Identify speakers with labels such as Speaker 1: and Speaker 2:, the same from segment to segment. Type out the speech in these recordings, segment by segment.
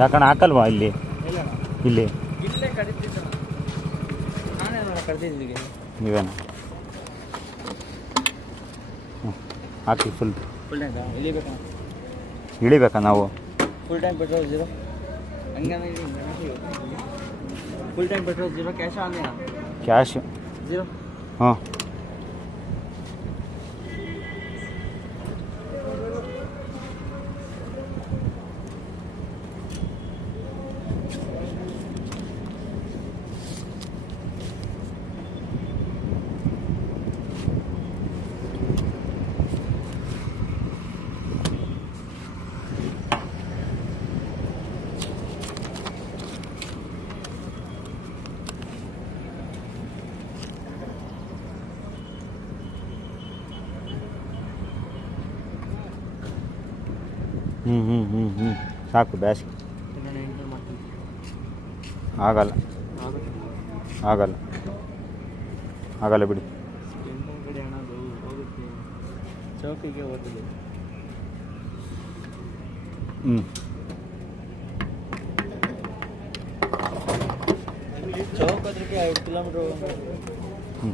Speaker 1: ಯಾಕಣ್ಣ ಹಾಕಲ್ವಾ ಇಲ್ಲಿ?
Speaker 2: ಇಲ್ಲಿ.
Speaker 1: ನೀವೇನ? ಹಾಕಿ ಫುಲ್
Speaker 2: ಇಳಿಬೇಕಾ?
Speaker 1: ನಾವು?
Speaker 2: Full time petrol zero full time petrol zero cash on
Speaker 1: cash
Speaker 2: zero
Speaker 1: ಹಾಂ ಹ್ಞೂ ಹ್ಞೂ ಹ್ಞೂ ಹ್ಞೂ ಸಾಕು
Speaker 2: ಬೇಸಿಗೆ
Speaker 1: ಆಗಲ್ಲ. ಆಗಲ್ಲ. ಆಗಲ್ಲ ಬಿಡಿ.
Speaker 2: ಚೌಕಿಗೆ
Speaker 1: ಹ್ಞೂ
Speaker 2: ಚೌಕ್ ಐದು ಕಿಲೋಮೀಟ್ರ್
Speaker 1: ಹ್ಞೂ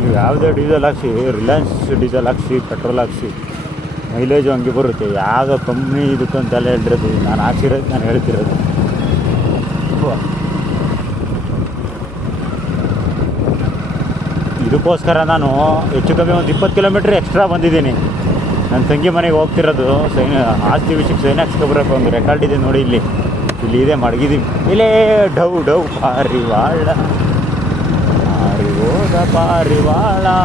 Speaker 1: ನೀವು ಯಾವುದೇ ಡೀಸೆಲ್ ಹಾಕ್ಸಿ ರಿಲಯನ್ಸ್ ಡೀಸೆಲ್ ಹಾಕ್ಸಿ ಪೆಟ್ರೋಲ್ ಹಾಕ್ಸಿ ಮೈಲೇಜ್ ಹಂಗೆ ಬರುತ್ತೆ. ಯಾವುದೋ ಕಂಪ್ನಿ ಇದಕ್ಕಂತೆಲ್ಲ ಹೇಳಿರೋದು. ನಾನು ಹಾಕ್ಸಿರೋದು, ನಾನು ಹೇಳ್ತಿರೋದು. ಇದಕ್ಕೋಸ್ಕರ ನಾನು ಹೆಚ್ಚು ಕಮ್ಮಿ ಒಂದು ಇಪ್ಪತ್ತು ಕಿಲೋಮೀಟ್ರ್ ಎಕ್ಸ್ಟ್ರಾ ಬಂದಿದ್ದೀನಿ. ನನ್ನ ತಂಗಿ ಮನೆಗೆ ಹೋಗ್ತಿರೋದು. ಸೈನ್, ಆಸ್ತಿ ವಿಷಯಕ್ಕೆ ಸೈನ್ ಹಾಕ್ಸ್ಕೊಬರಕ್ಕೆ ಒಂದು ರೆಕಾರ್ಡ್ ಇದೆ ನೋಡಿ ಇಲ್ಲಿ. ಇಲ್ಲಿ ಇದೆ ಮಡಗಿದ್ದೀವಿ ಇಲ್ಲೇ ಡವ್ ಡವ್ ಪಾರಿವಾಳ ஓத பாரிவாளா